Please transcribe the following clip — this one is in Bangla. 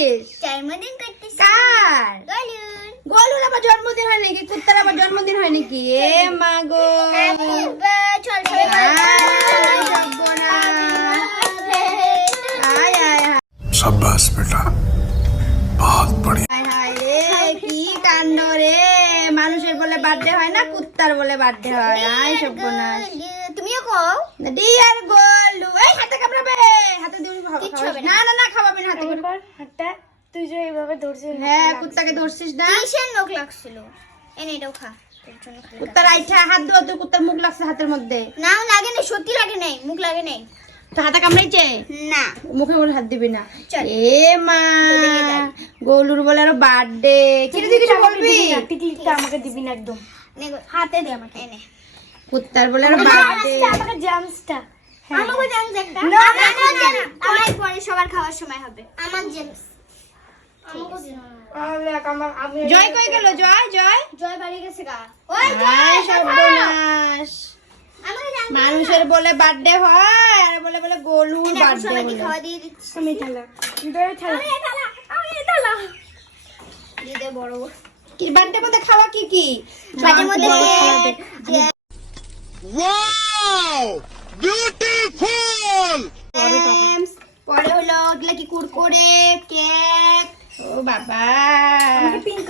করছিস জন্মদিন করছিস কার গোলুর আবার জন্মদিন হয় নাকি কুত্তার আবার জন্মদিন হয় নাকি এ মা গো। সাব্বাস বেটা। বহুত হায় হায় রে কি কাণ্ড রে? মানুষের বলে বার্থডে হয় না কুত্তার বলে বার্থডে হয়। আয় সব্বনাশ তুমিও কও। ডিয়ার গো না। না না না খাওয়াবে না হাতে করে। হাতটা তুই যে এইভাবে ধরছিস হ্যাঁ কুত্তাকে ধরছিস না। কিসের নখ লাগছিল। এনে এটাও খা। কুত্তার আইঠা হাত ধোয়া তোর কুত্তার মুখ লাগছে হাতের মধ্যে। না লাগে নাই সত্যি লাগে নাই মুখ লাগে নাই। তো হাতে কামড়াইছে? না। মুখে বলে হাত দিবি না। চল। এ মা গোলুর বলে আরও বার্থডে। কি তুই কিছু বলবি? টিকলিটা আমাকে দিবি না একদম। হাতে দে আমাকে। এনে কুত্তার বলে আরও বার্থডে। আমাকে জামসটা আমাকে জামস একটা? আমাকেও দে না। আমার পরে সবার খাওয়ার সময় হবে। আমার জেমস। জয় কই গেল? জয় জয়। জয় বাড়ি গেছে গা। ওই আয় সর্বনাশ। মানুষের বলে বার্থডে হয় আর বলে বলে বার্থডে বলে। খাওয়া দিয়ে দিচ্ছি। আমি খেলা দই খেলা আমি থালা আমি থালা। দিয়ে দে বড় কি বার্থডে মধ্যে খাওয়া কি কি? বাটির মধ্যে জল, যে কি কুরকুরে কেক? ও বাবা। পিঙ্ক